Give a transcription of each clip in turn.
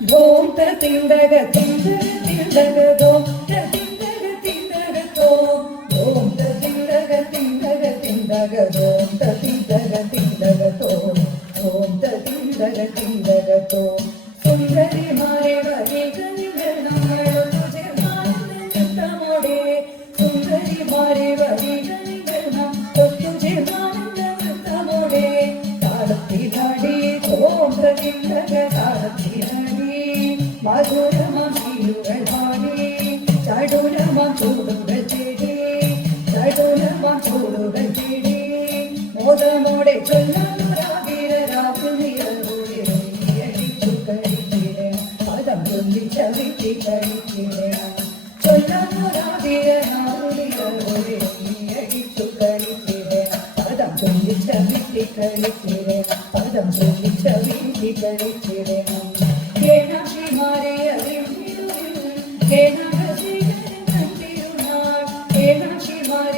ഓം തിണ്ടക തിണ്ടക തിണ്ടക ധോത്ത തിണ്ടക തിണ്ടക തോ ധോത്ത തോ സുന്ദരി ചടുലമാം ചൂടുകൾ തേടി ചടുലമാം ചൂടുകൾ തേടി മോദമോടെ പദം ചോദിച്ച വീട്ടി കളിച്ചിടണം കേണ ശ്രീമാരെ അറിഞ്ഞിരുന്നു കേണ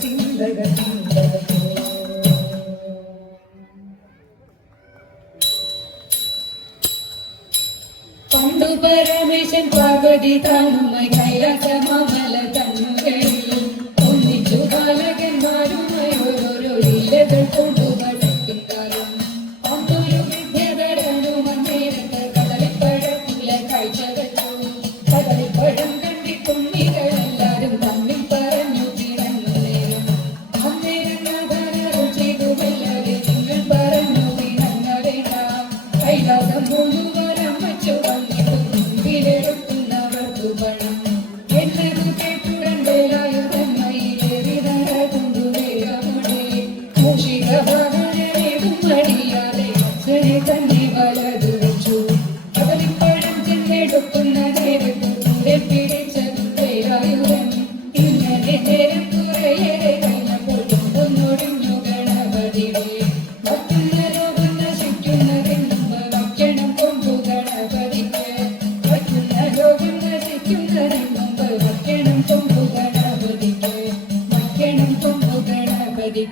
ചിന്തകതോ പണ്ടു പരമേശൻ പാർവതി താനുമായി കൈലാസമാ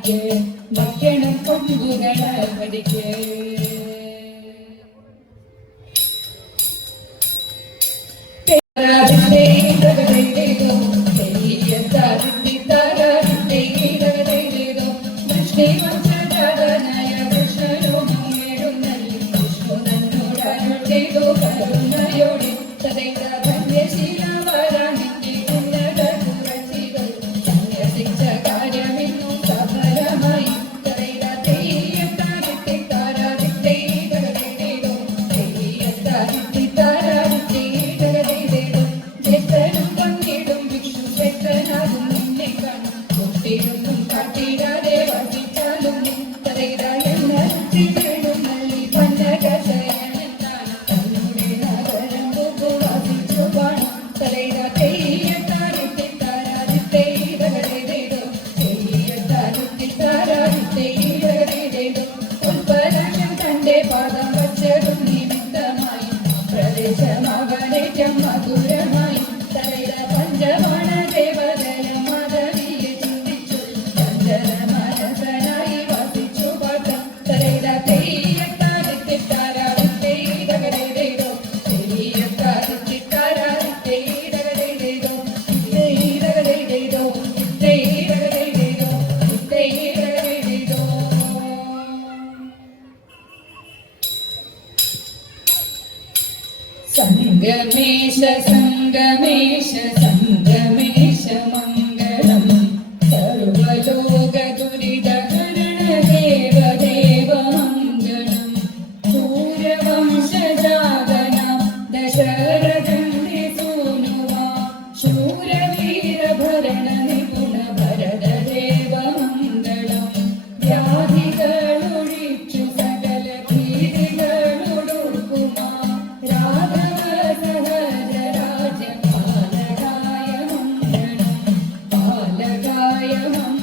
കണ്ണടിക്ക് മക്കണം കൊമ്പുകളാൽ മടിക്ക് ോട് സദൈവ ಬಾದಾ സംഗമേശ സംഗമേശ Yeah.